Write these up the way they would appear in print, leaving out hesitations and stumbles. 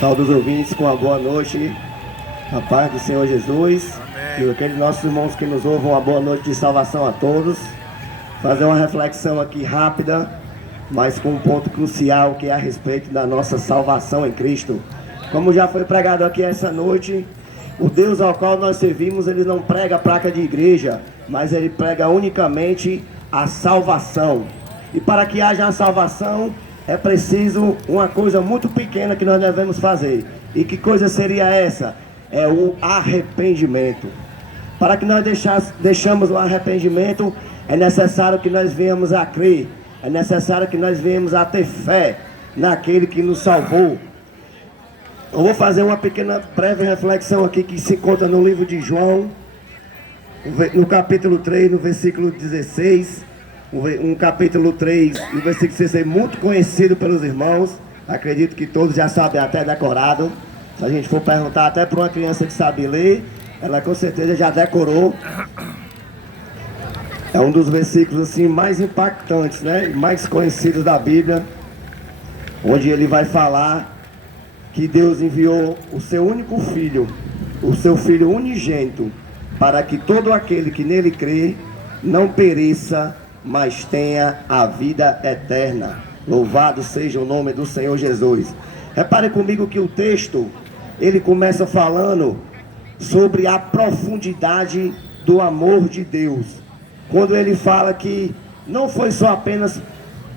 Saúde os ouvintes com uma boa noite, a paz do Senhor Jesus. Amém. E aqueles nossos irmãos que nos ouvem, uma boa noite de salvação a todos. Fazer uma reflexão aqui rápida, mas com um ponto crucial, que é a respeito da nossa salvação em Cristo. Como já foi pregado aqui essa noite, o Deus ao qual nós servimos, ele não prega a placa de igreja, mas ele prega unicamente a salvação. E para que haja a salvação, é preciso uma coisa muito pequena que nós devemos fazer. E que coisa seria essa? É o arrependimento. Para que nós deixamos o arrependimento, é necessário que nós venhamos a crer. É necessário que nós venhamos a ter fé naquele que nos salvou. Eu vou fazer uma pequena breve reflexão aqui que se encontra no livro de João, no capítulo 3, no versículo 16. Um capítulo 3, no versículo 16, muito conhecido pelos irmãos. Acredito que todos já sabem até decorado. Se a gente for perguntar até para uma criança que sabe ler, ela com certeza já decorou. É um dos versículos assim mais impactantes, né? Mais conhecidos da Bíblia, onde ele vai falar que Deus enviou o seu único filho, o seu filho unigênito, para que todo aquele que nele crê não pereça, mas tenha a vida eterna. Louvado seja o nome do Senhor Jesus. Repare comigo que o texto, ele começa falando sobre a profundidade do amor de Deus. Quando ele fala que não foi só apenas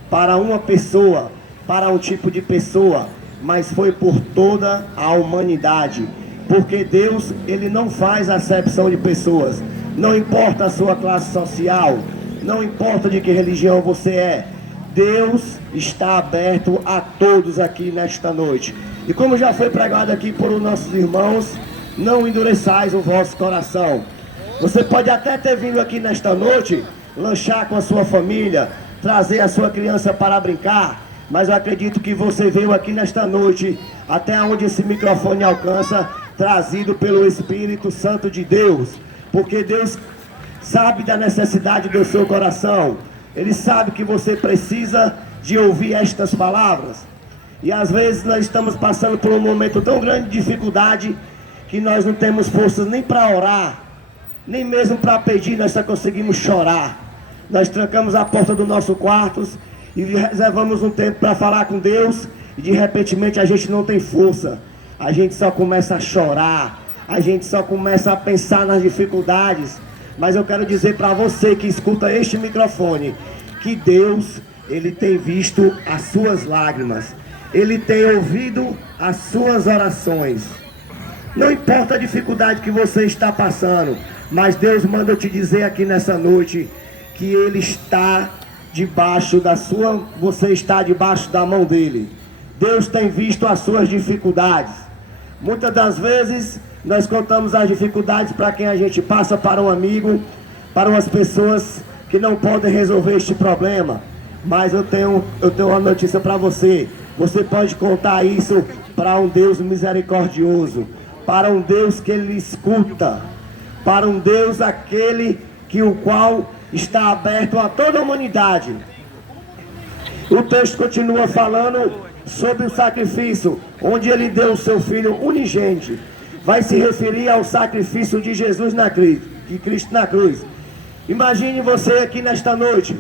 para uma pessoa, para um tipo de pessoa, mas foi por toda a humanidade. Porque Deus, ele não faz acepção de pessoas. Não importa a sua classe social, não importa de que religião você é, Deus está aberto a todos aqui nesta noite. E como já foi pregado aqui por nossos irmãos, não endureçais o vosso coração. Você pode até ter vindo aqui nesta noite, lanchar com a sua família, trazer a sua criança para brincar, mas eu acredito que você veio aqui nesta noite, até onde esse microfone alcança, trazido pelo Espírito Santo de Deus, porque Deus sabe da necessidade do seu coração. Ele sabe que você precisa de ouvir estas palavras. E às vezes nós estamos passando por um momento tão grande de dificuldade que nós não temos forças nem para orar, nem mesmo para pedir. Nós só conseguimos chorar. Nós trancamos a porta do nosso quarto e reservamos um tempo para falar com Deus, e de repentemente a gente não tem força. A gente só começa a chorar, a gente só começa a pensar nas dificuldades. Mas eu quero dizer para você que escuta este microfone, que Deus, ele tem visto as suas lágrimas, ele tem ouvido as suas orações. Não importa a dificuldade que você está passando, mas Deus manda eu te dizer aqui nessa noite que ele está debaixo da sua, você está debaixo da mão dele. Deus tem visto as suas dificuldades. Muitas das vezes nós contamos as dificuldades para quem a gente passa, para um amigo, para umas pessoas que não podem resolver este problema. Mas eu tenho uma notícia para você. Você pode contar isso para um Deus misericordioso, para um Deus que ele escuta, para um Deus aquele que o qual está aberto a toda a humanidade. O texto continua falando sobre o sacrifício, onde ele deu o seu filho unigênito. Vai se referir ao sacrifício de Jesus na cruz, de Cristo na cruz. Imagine você aqui nesta noite,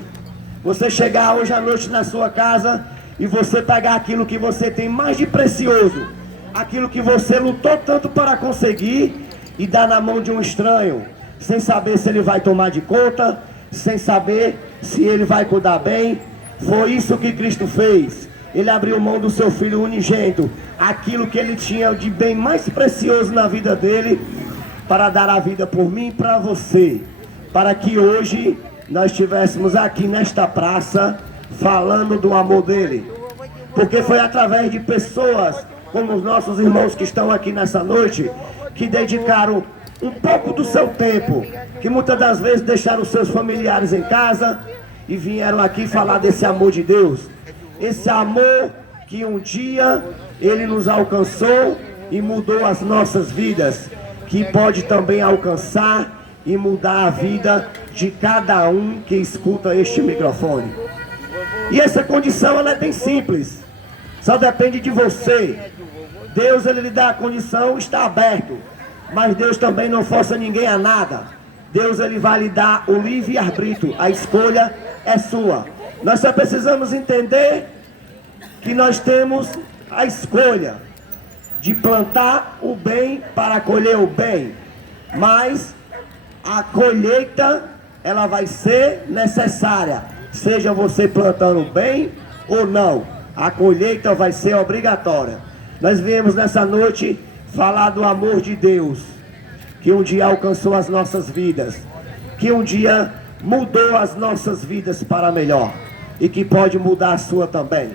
você chegar hoje à noite na sua casa e você pegar aquilo que você tem mais de precioso, aquilo que você lutou tanto para conseguir, e dar na mão de um estranho, sem saber se ele vai tomar de conta, sem saber se ele vai cuidar bem. Foi isso que Cristo fez. Ele abriu mão do seu filho unigênito, aquilo que ele tinha de bem mais precioso na vida dele, para dar a vida por mim e para você, para que hoje nós estivéssemos aqui nesta praça falando do amor dele. Porque foi através de pessoas como os nossos irmãos que estão aqui nessa noite, que dedicaram um pouco do seu tempo, que muitas das vezes deixaram os seus familiares em casa e vieram aqui falar desse amor de Deus. Esse amor que um dia ele nos alcançou e mudou as nossas vidas, que pode também alcançar e mudar a vida de cada um que escuta este microfone. E essa condição ela é bem simples, só depende de você. Deus, ele lhe dá a condição, está aberto. Mas Deus também não força ninguém a nada. Deus, ele vai lhe dar o livre-arbítrio. A escolha é sua. Nós só precisamos entender que nós temos a escolha de plantar o bem para colher o bem. Mas a colheita, ela vai ser necessária. Seja você plantando bem ou não, a colheita vai ser obrigatória. Nós viemos nessa noite falar do amor de Deus, que um dia alcançou as nossas vidas, que um dia mudou as nossas vidas para melhor, e que pode mudar a sua também.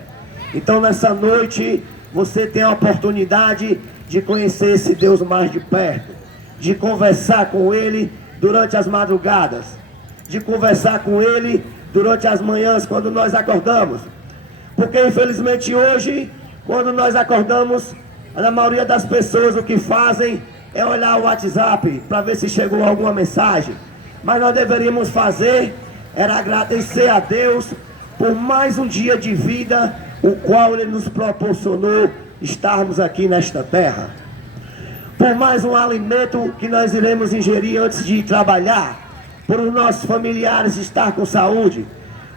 Então nessa noite, você tem a oportunidade de conhecer esse Deus mais de perto, de conversar com Ele durante as madrugadas, de conversar com Ele durante as manhãs, quando nós acordamos. Porque infelizmente hoje, quando nós acordamos, a maioria das pessoas o que fazem é olhar o WhatsApp para ver se chegou alguma mensagem. Mas nós deveríamos fazer, era agradecer a Deus por mais um dia de vida, o qual Ele nos proporcionou estarmos aqui nesta terra. Por mais um alimento que nós iremos ingerir antes de ir trabalhar, por os nossos familiares estar com saúde.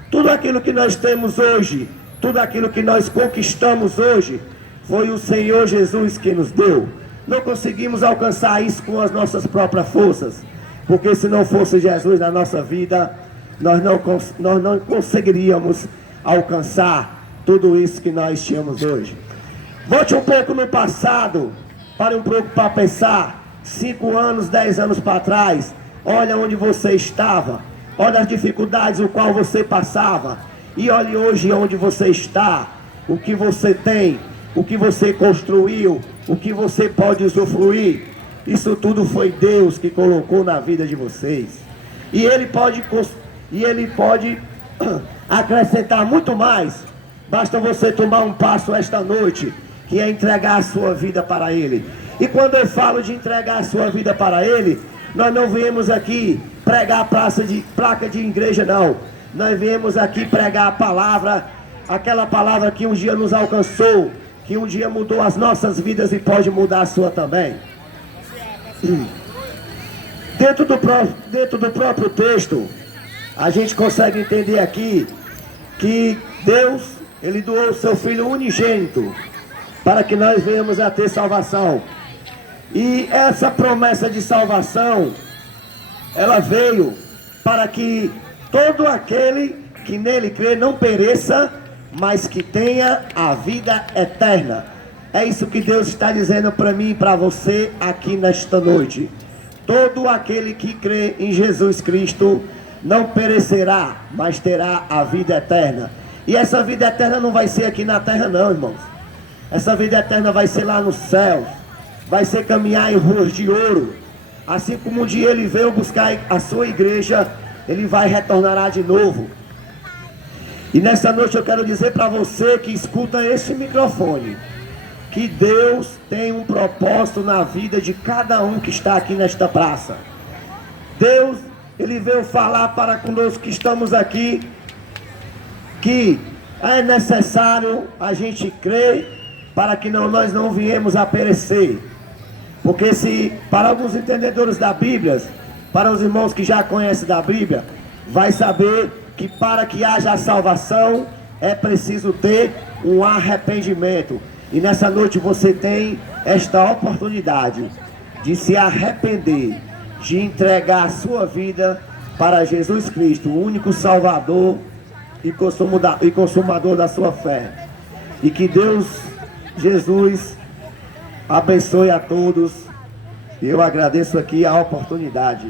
Tudo aquilo que nós temos hoje, tudo aquilo que nós conquistamos hoje, foi o Senhor Jesus que nos deu. Não conseguimos alcançar isso com as nossas próprias forças, porque se não fosse Jesus na nossa vida, nós não conseguiríamos alcançar tudo isso que nós tínhamos hoje. Volte um pouco no passado, pare um pouco para pensar, 5 anos, 10 anos para trás, olha onde você estava, olha as dificuldades o qual você passava, e olhe hoje onde você está, o que você tem, o que você construiu, o que você pode usufruir. Isso tudo foi Deus que colocou na vida de vocês. E Ele pode acrescentar muito mais. Basta você tomar um passo esta noite, que é entregar a sua vida para Ele. E quando eu falo de entregar a sua vida para Ele, nós não viemos aqui pregar placa de igreja, não. Nós viemos aqui pregar a palavra, aquela palavra que um dia nos alcançou, que um dia mudou as nossas vidas e pode mudar a sua também. Dentro do próprio texto, a gente consegue entender aqui que Deus, Ele doou o seu Filho unigênito para que nós venhamos a ter salvação. E essa promessa de salvação, ela veio para que todo aquele que nele crê não pereça, mas que tenha a vida eterna. É isso que Deus está dizendo para mim e para você aqui nesta noite. Todo aquele que crê em Jesus Cristo não perecerá, mas terá a vida eterna. E essa vida eterna não vai ser aqui na terra não, irmãos. Essa vida eterna vai ser lá no céu. Vai ser caminhar em ruas de ouro. Assim como um dia Ele veio buscar a sua igreja, Ele vai retornará de novo. E nessa noite eu quero dizer para você que escuta esse microfone, que Deus tem um propósito na vida de cada um que está aqui nesta praça. Deus, Ele veio falar para conosco que estamos aqui, que é necessário a gente crer para que nós não viemos a perecer. Porque se, para alguns entendedores da Bíblia, para os irmãos que já conhecem da Bíblia, vai saber que para que haja a salvação, é preciso ter um arrependimento. E nessa noite você tem esta oportunidade de se arrepender, de entregar a sua vida para Jesus Cristo, o único Salvador e consumador da sua fé. E que Deus, Jesus, abençoe a todos. E eu agradeço aqui a oportunidade.